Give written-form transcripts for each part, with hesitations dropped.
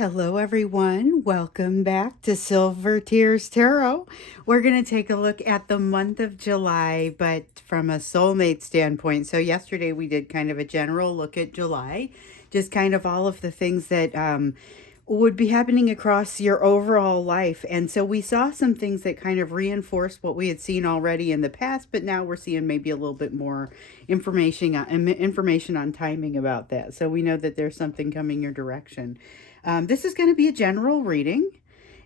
Hello, everyone. Welcome back to Silver Tears Tarot. We're going to take a look at the month of July, but from a soulmate standpoint. So yesterday we did kind of a general look at July, just kind of all of the things that would be happening across your overall life. And so we saw some things that kind of reinforced what we had seen already in the past, but now we're seeing maybe a little bit more information on timing about that. So we know that there's something coming your direction. This is going to be a general reading.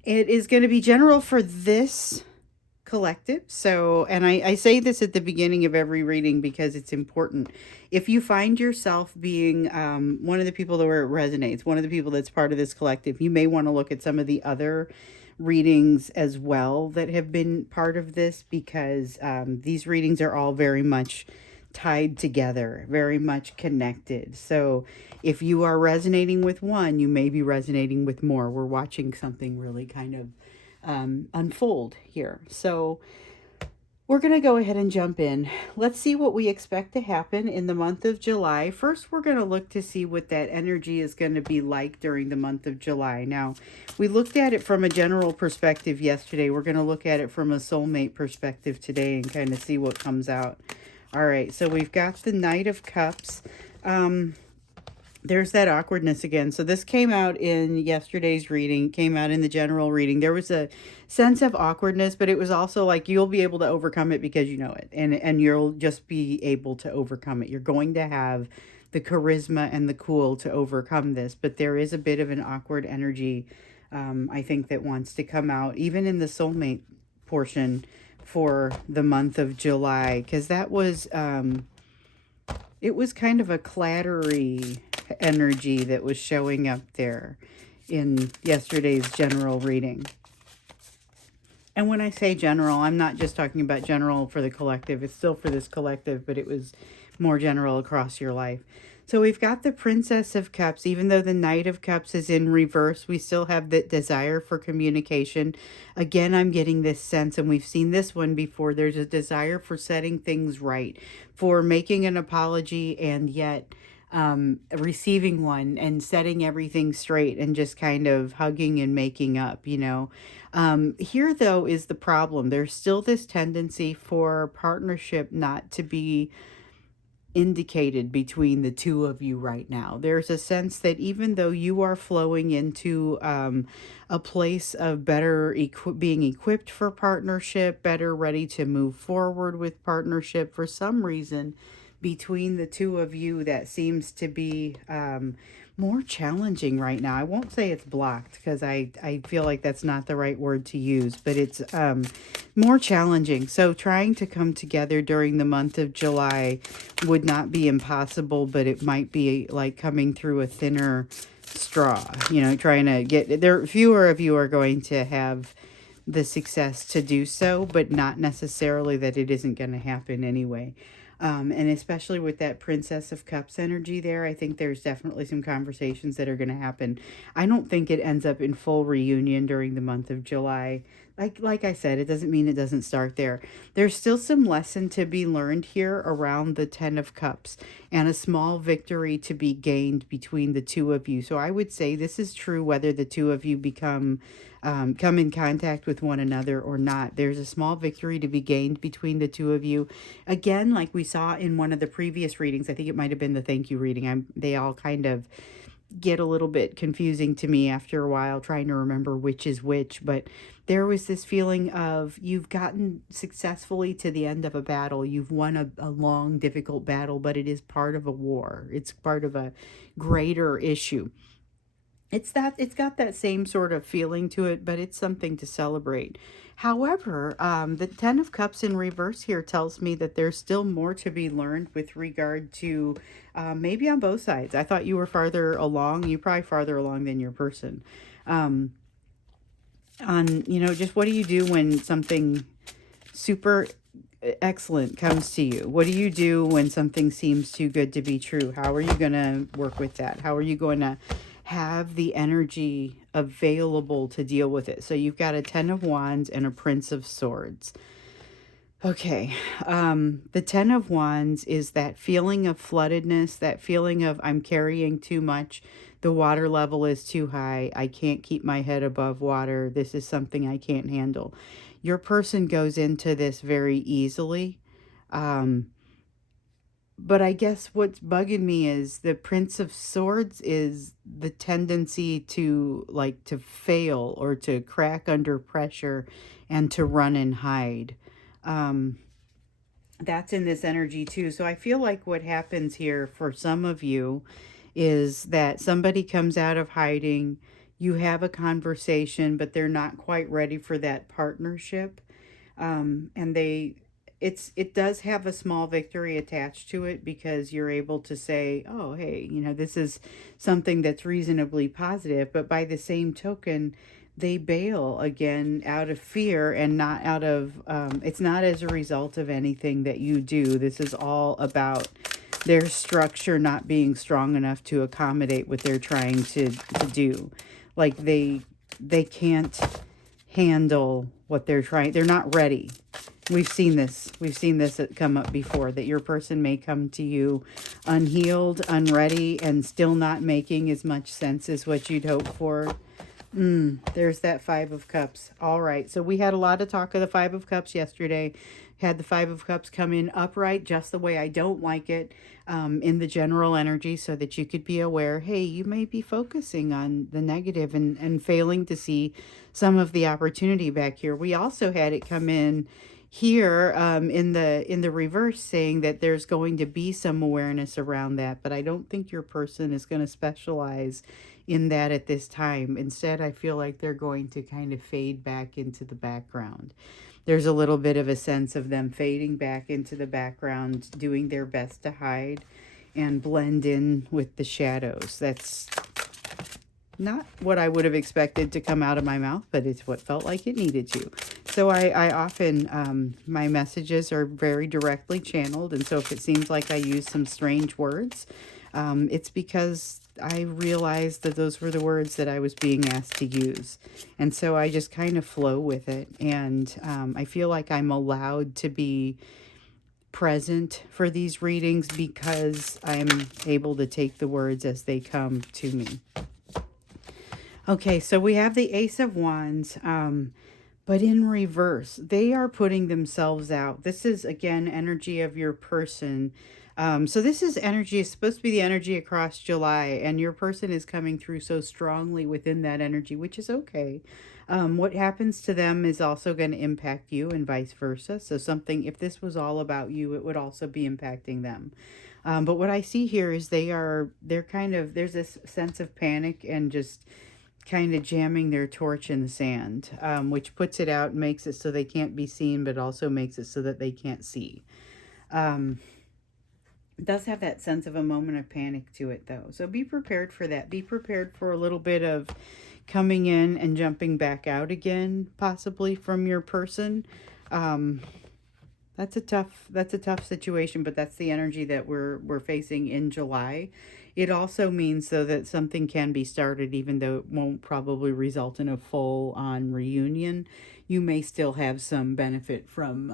It is going to be general for this collective. So, and I say this at the beginning of every reading because it's important. If you find yourself being one of the people where it resonates, one of the people that's part of this collective, you may want to look at some of the other readings as well that have been part of this, because these readings are all very much tied together, very much connected. So if you are resonating with one, you may be resonating with more. We're watching something really kind of unfold here. So we're going to go ahead and jump in. Let's see what we expect to happen in the month of July. First, we're going to look to see what that energy is going to be like during the month of July. Now, we looked at it from a general perspective yesterday. We're going to look at it from a soulmate perspective today and kind of see what comes out. All right, so we've got the Knight of Cups. There's that awkwardness again. So this came out in yesterday's reading, came out in the general reading. There was a sense of awkwardness, but it was also like you'll be able to overcome it because you know it. And you'll just be able to overcome it. You're going to have the charisma and the cool to overcome this. But there is a bit of an awkward energy, I think, that wants to come out, even in the soulmate portion for the month of July. Because that was, it was kind of a clattery energy that was showing up there in yesterday's general reading. And when I say general, I'm not just talking about general for the collective. It's still for this collective, but it was more general across your life. So we've got the Princess of Cups. Even though the Knight of Cups is in reverse, we still have the desire for communication. Again, I'm getting this sense, and we've seen this one before, there's a desire for setting things right, for making an apology and yet receiving one and setting everything straight and just kind of hugging and making up, you know. Here, though, is the problem. There's still this tendency for partnership not to be indicated between the two of you right now. There's a sense that even though you are flowing into a place of better being equipped for partnership, better ready to move forward with partnership, for some reason between the two of you that seems to be more challenging right now. I won't say it's blocked because I feel like that's not the right word to use, but it's more challenging. So trying to come together during the month of July would not be impossible, but it might be like coming through a thinner straw, you know, trying to get there. Fewer of you are going to have the success to do so, but not necessarily that it isn't going to happen anyway. And especially with that Princess of Cups energy there, I think there's definitely some conversations that are going to happen. I don't think it ends up in full reunion during the month of July. Like I said, it doesn't mean it doesn't start there. There's still some lesson to be learned here around the Ten of Cups and a small victory to be gained between the two of you. So I would say this is true whether the two of you come in contact with one another or not. There's a small victory to be gained between the two of you. Again, like we saw in one of the previous readings, I think it might have been the thank you reading. They all kind of get a little bit confusing to me after a while, trying to remember which is which. But there was this feeling of you've gotten successfully to the end of a battle. You've won a long, difficult battle, but it is part of a war. It's part of a greater issue. It's got that same sort of feeling to it, but it's something to celebrate. However, the Ten of Cups in reverse here tells me that there's still more to be learned with regard to maybe on both sides. I thought you were farther along. You're probably farther along than your person. You know, just what do you do when something super excellent comes to you? What do you do when something seems too good to be true? How are you going to work with that? How are you going to have the energy available to deal with it? So you've got a Ten of Wands and a Prince of Swords. Okay, the Ten of Wands is that feeling of floodedness, that feeling of I'm carrying too much, the water level is too high. I can't keep my head above water. This is something I can't handle. Your person goes into this very easily. Um, but I guess what's bugging me is the Prince of Swords is the tendency to like to fail or to crack under pressure and to run and hide. Um, that's in this energy too. So I feel like what happens here for some of you is that somebody comes out of hiding, you have a conversation, but they're not quite ready for that partnership. And it does have a small victory attached to it because you're able to say, oh, hey, this is something that's reasonably positive. But by the same token, they bail again out of fear and not out of, it's not as a result of anything that you do. This is all about their structure not being strong enough to accommodate what they're trying to do. Like they can't handle what they're not ready. We've seen this come up before, that your person may come to you unhealed, unready, and still not making as much sense as what you'd hoped for. There's that Five of Cups. All right, so we had a lot of talk of the Five of Cups yesterday. Had the Five of Cups come in upright, just the way I don't like it, in the general energy, so that you could be aware, hey, you may be focusing on the negative and failing to see some of the opportunity back here. We also had it come in here, in the reverse, saying that there's going to be some awareness around that, but I don't think your person is going to specialize in that at this time. Instead, I feel like they're going to kind of fade back into the background. There's a little bit of a sense of them fading back into the background, doing their best to hide and blend in with the shadows. That's not what I would have expected to come out of my mouth, but it's what felt like it needed to. So I often, my messages are very directly channeled. And so if it seems like I use some strange words, it's because I realized that those were the words that I was being asked to use. And so I just kind of flow with it. And I feel like I'm allowed to be present for these readings because I'm able to take the words as they come to me. Okay, so we have the Ace of Wands, but in reverse. They are putting themselves out. This is, again, energy of your person. So this is energy, it's supposed to be the energy across July, and your person is coming through so strongly within that energy, which is okay. What happens to them is also going to impact you and vice versa. So something, if this was all about you, it would also be impacting them. But what I see here is they're kind of, there's this sense of panic and just kind of jamming their torch in the sand, which puts it out and makes it so they can't be seen, but also makes it so that they can't see. It does have that sense of a moment of panic to it, though. So be prepared for that. Be prepared for a little bit of coming in and jumping back out again, possibly from your person. That's a tough situation, but that's the energy that we're facing in July. It also means, though, that something can be started, even though it won't probably result in a full-on reunion. You may still have some benefit from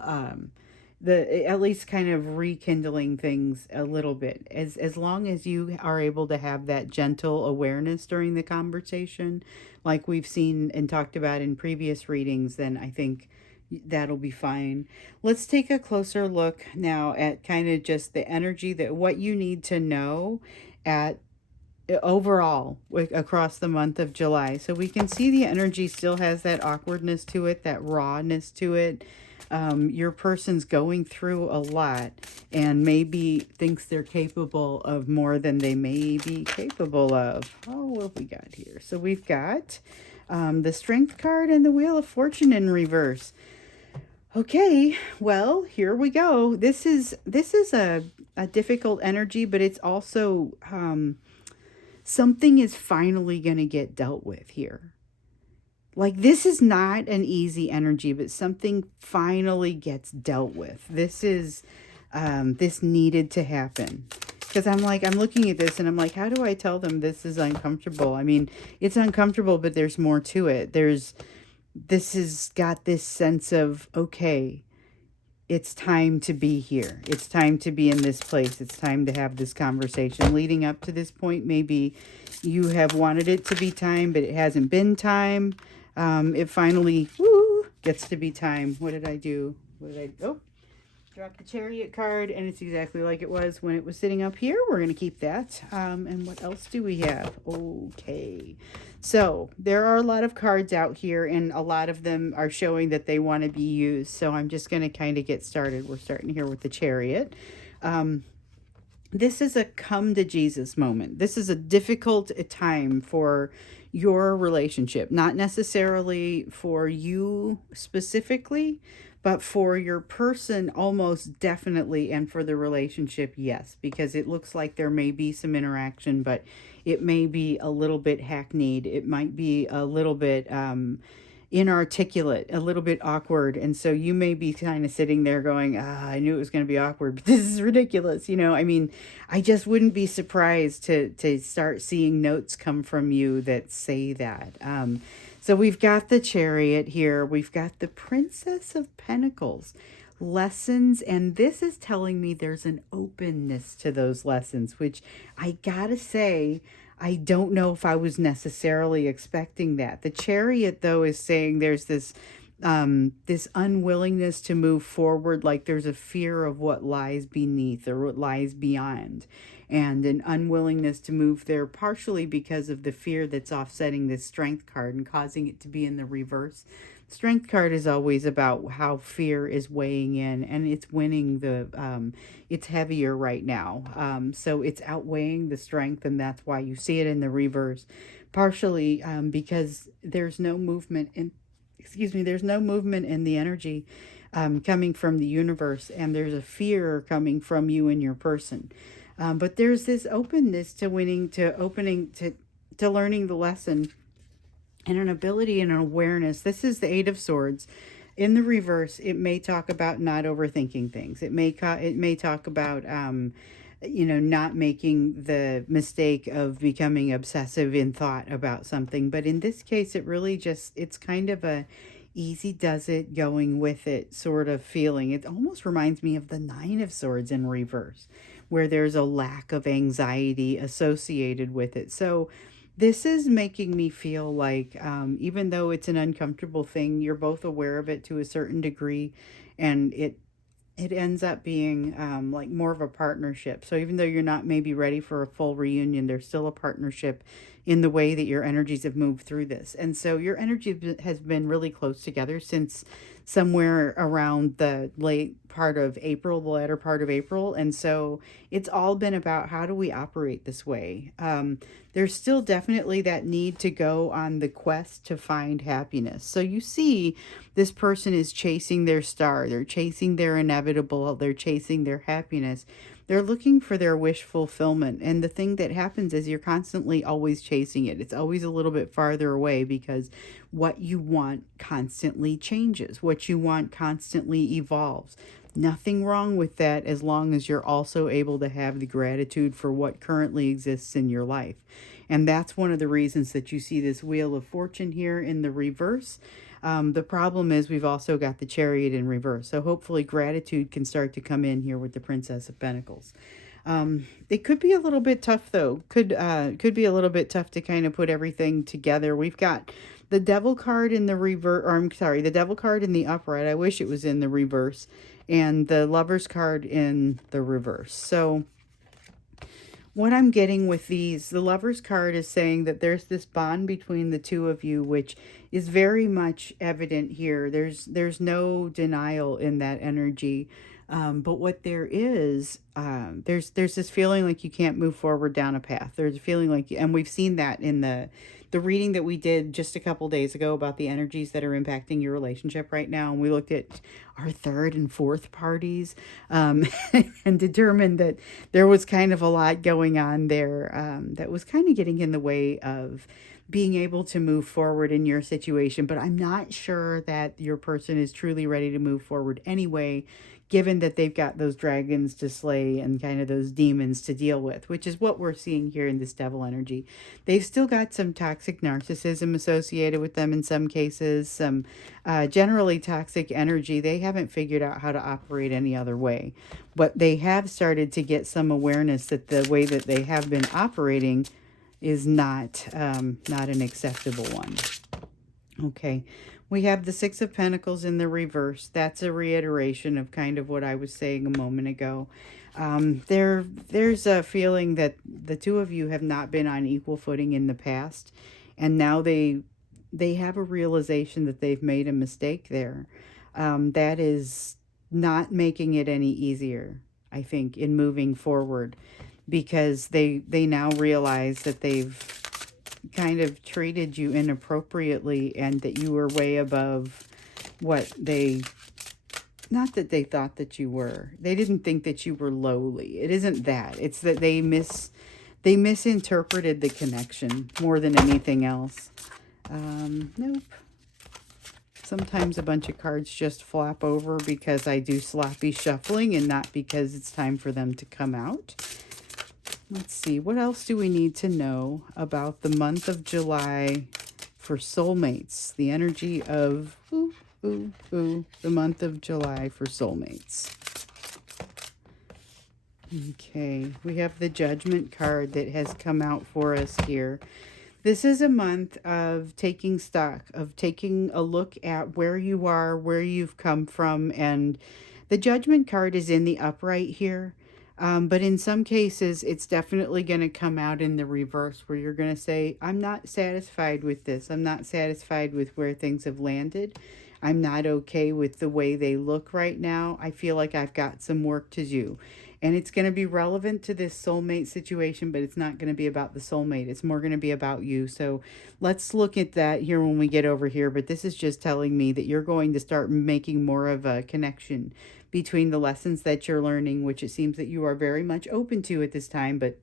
at least kind of rekindling things a little bit. As long as you are able to have that gentle awareness during the conversation, like we've seen and talked about in previous readings, then I think that'll be fine. Let's take a closer look now at kind of just the energy, that what you need to know at overall across the month of July. So we can see the energy still has that awkwardness to it, that rawness to it. Your person's going through a lot and maybe thinks they're capable of more than they may be capable of. Oh, what have we got here? So we've got the Strength card and the Wheel of Fortune in reverse. Okay, well, here we go. This is a difficult energy, but it's also something is finally going to get dealt with here. Like, this is not an easy energy, but something finally gets dealt with. This is, this needed to happen. Because I'm looking at this and I'm like, how do I tell them this is uncomfortable? I mean, it's uncomfortable, but there's more to it. This has got this sense of, okay, it's time to be here. It's time to be in this place. It's time to have this conversation. Leading up to this point, maybe you have wanted it to be time, but it hasn't been time. It finally gets to be time. What did I do? Drop the Chariot card, and it's exactly like it was when it was sitting up here. We're going to keep that. And what else do we have? Okay. So there are a lot of cards out here, and a lot of them are showing that they want to be used. So I'm just going to kind of get started. We're starting here with the Chariot. This is a come to Jesus moment. This is a difficult time for your relationship, not necessarily for you specifically, but for your person almost definitely, and for the relationship, yes, because it looks like there may be some interaction, but it may be a little bit hackneyed. It might be a little bit inarticulate, a little bit awkward. And so you may be kind of sitting there going, I knew it was going to be awkward, but this is ridiculous. I mean, I just wouldn't be surprised to start seeing notes come from you that say that. So we've got the Chariot here. We've got the Princess of Pentacles. Lessons, and this is telling me there's an openness to those lessons, which I gotta say, I don't know if I was necessarily expecting that. The Chariot, though, is saying there's this this unwillingness to move forward, like there's a fear of what lies beneath or what lies beyond, and an unwillingness to move there, partially because of the fear that's offsetting this Strength card and causing it to be in the reverse. Strength card is always about how fear is weighing in, and it's winning it's heavier right now. So it's outweighing the strength, and that's why you see it in the reverse. Partially because there's no movement there's no movement in the energy coming from the universe, and there's a fear coming from you and your person. But there's this openness to opening, to learning the lesson, and an ability and an awareness. This is the Eight of Swords. In the reverse, it may talk about not overthinking things. It may talk about not making the mistake of becoming obsessive in thought about something. But in this case, it's kind of a easy does it, going with it sort of feeling. It almost reminds me of the Nine of Swords in reverse, where there's a lack of anxiety associated with it. So this is making me feel like even though it's an uncomfortable thing, you're both aware of it to a certain degree, and it ends up being like more of a partnership. So even though you're not maybe ready for a full reunion, there's still a partnership in the way that your energies have moved through this. And so your energy has been really close together since somewhere around the latter part of April. And so it's all been about, how do we operate this way? There's still definitely that need to go on the quest to find happiness. So you see, this person is chasing their star. They're chasing their inevitable. They're chasing their happiness. They're looking for their wish fulfillment. And the thing that happens is you're constantly always chasing it. It's always a little bit farther away, because what you want constantly changes. What you want constantly evolves. Nothing wrong with that, as long as you're also able to have the gratitude for what currently exists in your life. And that's one of the reasons that you see this Wheel of Fortune here in the reverse. The problem is we've also got the Chariot in reverse. So hopefully gratitude can start to come in here with the Princess of Pentacles. It could be a little bit tough, though. Could be a little bit tough to kind of put everything together. We've got the Devil card in the reverse, or I'm sorry, the Devil card in the upright. I wish it was in the reverse. And the Lovers card in the reverse. So what I'm getting with these, the Lovers card is saying that there's this bond between the two of you, which is very much evident here. There's no denial in that energy. But what there is, there's this feeling like you can't move forward down a path. There's a feeling like, and we've seen that in the reading that we did just a couple days ago about the energies that are impacting your relationship right now. And we looked at our third and fourth parties and determined that there was kind of a lot going on there that was kind of getting in the way of being able to move forward in your situation. But I'm not sure that your person is truly ready to move forward anyway, given that they've got those dragons to slay and kind of those demons to deal with, which is what we're seeing here in this Devil energy. They've still got some toxic narcissism associated with them in some cases, some generally toxic energy. They haven't figured out how to operate any other way. But they have started to get some awareness that the way that they have been operating is not an acceptable one. Okay, we have the Six of Pentacles in the reverse. That's a reiteration of kind of what I was saying a moment ago. There's a feeling that the two of you have not been on equal footing in the past, and now they have a realization that they've made a mistake there. That is not making it any easier, I think, in moving forward, because they now realize that they've kind of treated you inappropriately and that you were way above what they, not that they thought that you were. They didn't think that you were lowly. It isn't that. It's that they misinterpreted the connection more than anything else. Nope. Sometimes a bunch of cards just flop over because I do sloppy shuffling and not because it's time for them to come out. Let's see, what else do we need to know about the month of July for soulmates? The energy of the month of July for soulmates. Okay, we have the Judgment card that has come out for us here. This is a month of taking stock, of taking a look at where you are, where you've come from, and the Judgment card is in the upright here. But in some cases, it's definitely going to come out in the reverse where you're going to say, I'm not satisfied with this. I'm not satisfied with where things have landed. I'm not okay with the way they look right now. I feel like I've got some work to do. And it's going to be relevant to this soulmate situation, but it's not going to be about the soulmate. It's more going to be about you. So let's look at that here when we get over here. But this is just telling me that you're going to start making more of a connection between the lessons that you're learning, which it seems that you are very much open to at this time, but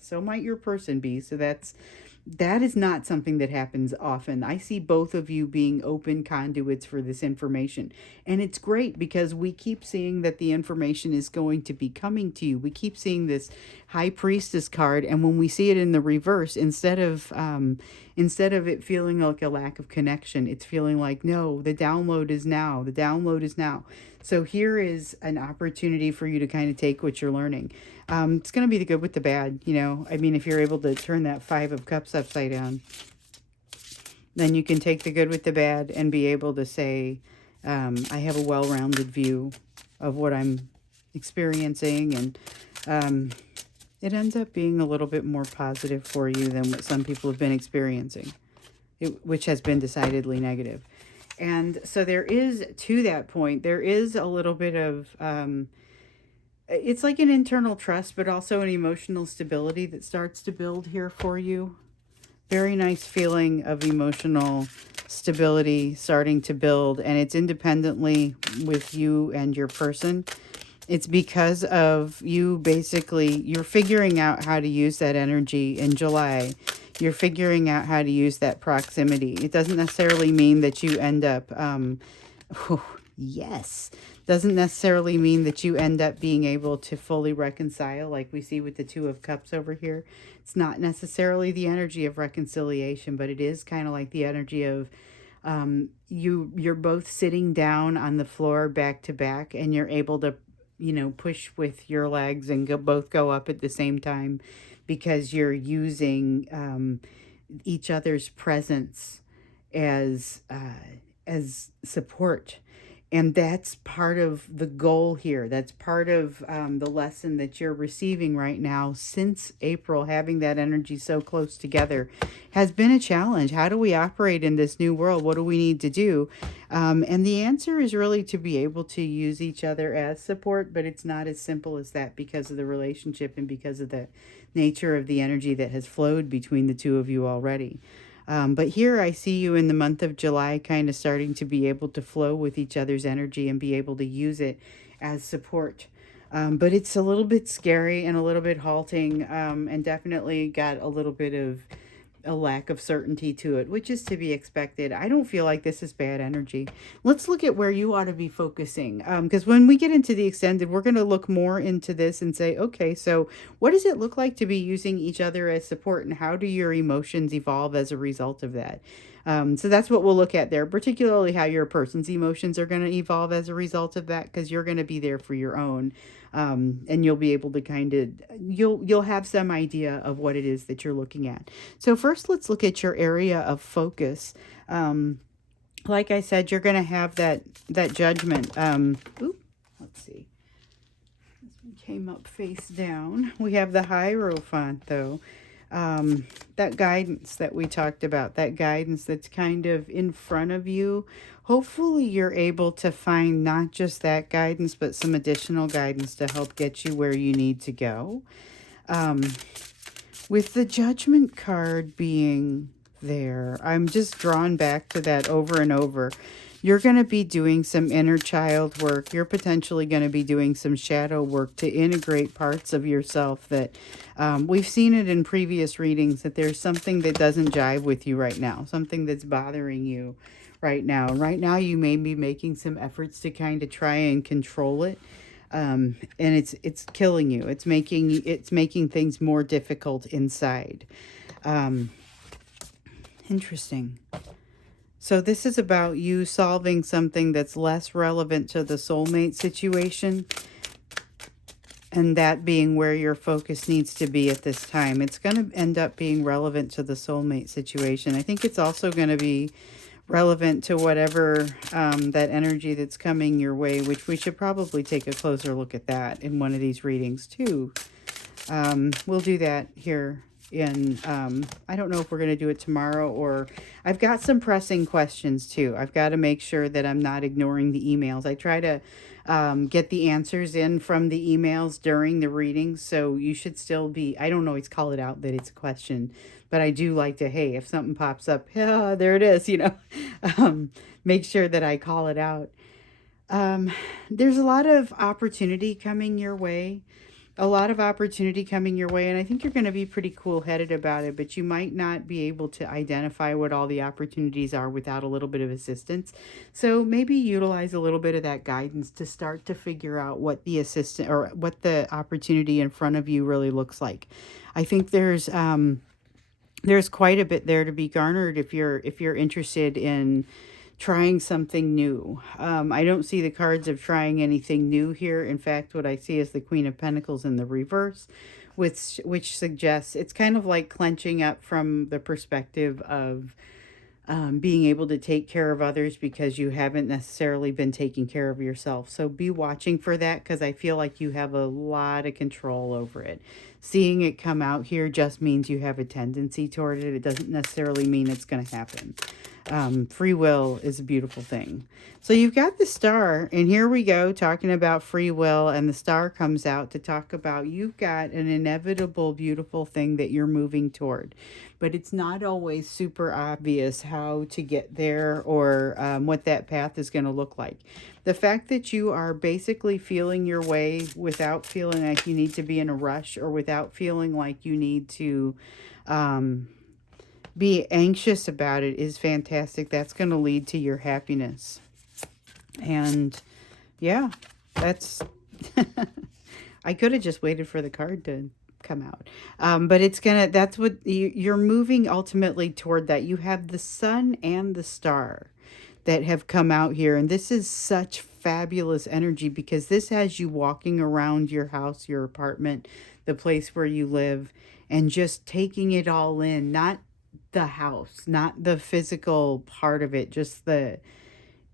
so might your person be. So that is not something that happens often. I see both of you being open conduits for this information. And it's great because we keep seeing that the information is going to be coming to you. We keep seeing this High Priestess card, and when we see it in the reverse, instead of it feeling like a lack of connection, it's feeling like, no, the download is now. The download is now. So here is an opportunity for you to kind of take what you're learning. It's going to be the good with the bad, you know. I mean, if you're able to turn that Five of Cups upside down, then you can take the good with the bad and be able to say, I have a well-rounded view of what I'm experiencing, and it ends up being a little bit more positive for you than what some people have been experiencing, which has been decidedly negative. And so there is, to that point, there is a little bit of, it's like an internal trust, but also an emotional stability that starts to build here for you. Very nice feeling of emotional stability starting to build, and it's independently with you and your person. It's because of you basically, you're figuring out how to use that energy in July. You're figuring out how to use that proximity. It doesn't necessarily mean that you end up, yes, doesn't necessarily mean that you end up being able to fully reconcile like we see with the Two of Cups over here. It's not necessarily the energy of reconciliation, but it is kind of like the energy of you're both sitting down on the floor back to back, and you're able to, you know, push with your legs and both go up at the same time, because you're using each other's presence as support. And that's part of the goal here. That's part of the lesson that you're receiving right now. Since April, having that energy so close together has been a challenge. How do we operate in this new world? What do we need to do? And the answer is really to be able to use each other as support, but it's not as simple as that because of the relationship and because of the nature of the energy that has flowed between the two of you already. But here I see you in the month of July kind of starting to be able to flow with each other's energy and be able to use it as support. But it's a little bit scary and a little bit halting, and definitely got a little bit of a lack of certainty to it, which is to be expected. I don't feel like this is bad energy. Let's look at where you ought to be focusing. Because when we get into the extended, we're going to look more into this and say, okay, so what does it look like to be using each other as support, and how do your emotions evolve as a result of that? So that's what we'll look at there, particularly how your person's emotions are going to evolve as a result of that, because you're going to be there for your own. And you'll be able to kind of, you'll have some idea of what it is that you're looking at. So first, let's look at your area of focus. Like I said, you're going to have that judgment. Let's see. This one came up face down. We have the Hierophant, though. That guidance that we talked about, that guidance that's kind of in front of you. Hopefully you're able to find not just that guidance, but some additional guidance to help get you where you need to go. With the Judgment card being there, I'm just drawn back to that over and over. You're going to be doing some inner child work. You're potentially going to be doing some shadow work to integrate parts of yourself that we've seen it in previous readings, that there's something that doesn't jive with you right now, something that's bothering you right now. Right now, you may be making some efforts to kind of try and control it. And it's killing you. It's making things more difficult inside. Interesting. So this is about you solving something that's less relevant to the soulmate situation, and that being where your focus needs to be at this time. It's going to end up being relevant to the soulmate situation. I think it's also going to be relevant to whatever that energy that's coming your way, which we should probably take a closer look at that in one of these readings too. We'll do that here in, I don't know if we're going to do it tomorrow, or I've got some pressing questions too. I've got to make sure that I'm not ignoring the emails. I try to get the answers in from the emails during the readings, so you should still be, I don't always call it out that it's a question, but I do like to, hey, if something pops up, yeah, there it is, make sure that I call it out. There's a lot of opportunity coming your way. And I think you're going to be pretty cool-headed about it, but you might not be able to identify what all the opportunities are without a little bit of assistance. So maybe utilize a little bit of that guidance to start to figure out what the assistant or what the opportunity in front of you really looks like. I think there's quite a bit there to be garnered if you're interested in trying something new. I don't see the cards of trying anything new here. In fact, what I see is the Queen of Pentacles in the reverse, which suggests it's kind of like clenching up from the perspective of being able to take care of others because you haven't necessarily been taking care of yourself. So be watching for that, because I feel like you have a lot of control over it. Seeing it come out here just means you have a tendency toward it. It doesn't necessarily mean it's going to happen. Free will is a beautiful thing. So you've got the Star, and here we go talking about free will, and the Star comes out to talk about you've got an inevitable, beautiful thing that you're moving toward, but it's not always super obvious how to get there or what that path is going to look like. The fact that you are basically feeling your way without feeling like you need to be in a rush, or without feeling like you need to be anxious about it, is fantastic. That's going to lead to your happiness. And yeah, that's I could have just waited for the card to come out. But that's what you're moving ultimately toward. That you have the Sun and the Star that have come out here, and this is such fabulous energy, because this has you walking around your house, your apartment, the place where you live, and just taking it all in. Not the house, not the physical part of it, just the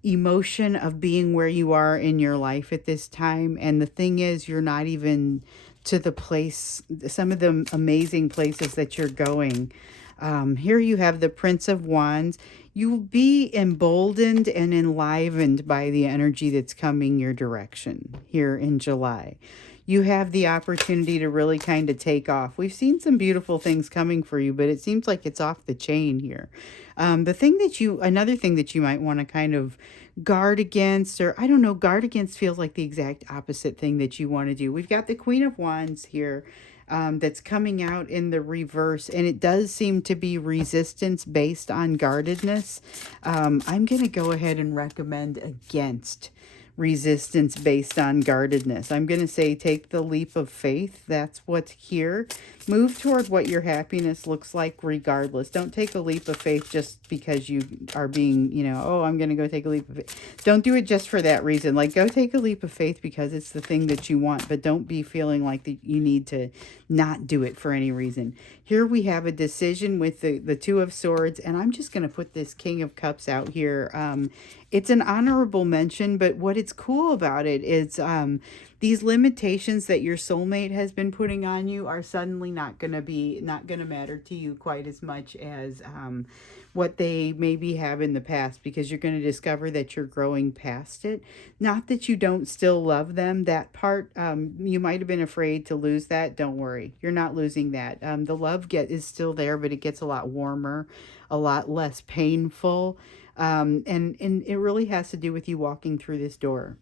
emotion of being where you are in your life at this time. And the thing is, you're not even to the place, some of the amazing places that you're going. Here you have the Prince of Wands. You'll be emboldened and enlivened by the energy that's coming your direction here in July. You have the opportunity to really kind of take off. We've seen some beautiful things coming for you, but it seems like it's off the chain here. Another thing that you might want to kind of guard against, or I don't know, guard against feels like the exact opposite thing that you want to do. We've got the Queen of Wands here. that's coming out in the reverse, and it does seem to be resistance based on guardedness. I'm going to go ahead and recommend against resistance based on guardedness. I'm going to say take the leap of faith. That's what's here. Move toward what your happiness looks like regardless. Don't take a leap of faith just because you are being, oh, I'm going to go take a leap of faith. Don't do it just for that reason. Like, go take a leap of faith because it's the thing that you want, but don't be feeling like that you need to not do it for any reason. Here we have a decision with the Two of Swords, and I'm just going to put this King of Cups out here. It's an honorable mention, but what it's cool about it is these limitations that your soulmate has been putting on you are suddenly not going to matter to you quite as much as what they maybe have in the past, because you're going to discover that you're growing past it. Not that you don't still love them. That part, you might have been afraid to lose that. Don't worry. You're not losing that. The love is still there, but it gets a lot warmer, a lot less painful. And it really has to do with you walking through this door.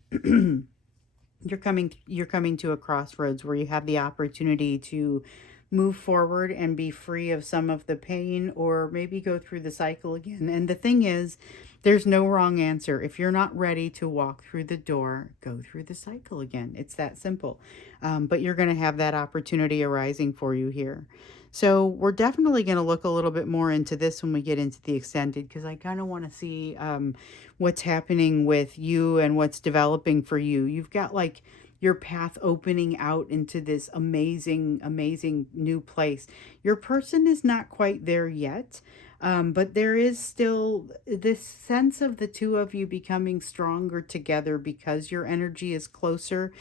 You're coming to a crossroads where you have the opportunity to move forward and be free of some of the pain, or maybe go through the cycle again. And the thing is, there's no wrong answer. If you're not ready to walk through the door, go through the cycle again. It's that simple. But you're going to have that opportunity arising for you here. So we're definitely going to look a little bit more into this when we get into the extended, because I kind of want to see what's happening with you and what's developing for you. You've got like your path opening out into this amazing, amazing new place. Your person is not quite there yet, but there is still this sense of the two of you becoming stronger together because your energy is closer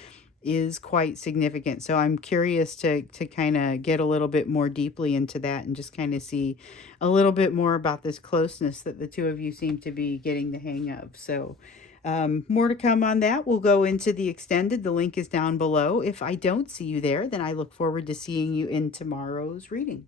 is quite significant. So I'm curious to kind of get a little bit more deeply into that and just kind of see a little bit more about this closeness that the two of you seem to be getting the hang of. So more to come on that. We'll go into the extended. The link is down below. If I don't see you there, then I look forward to seeing you in tomorrow's reading.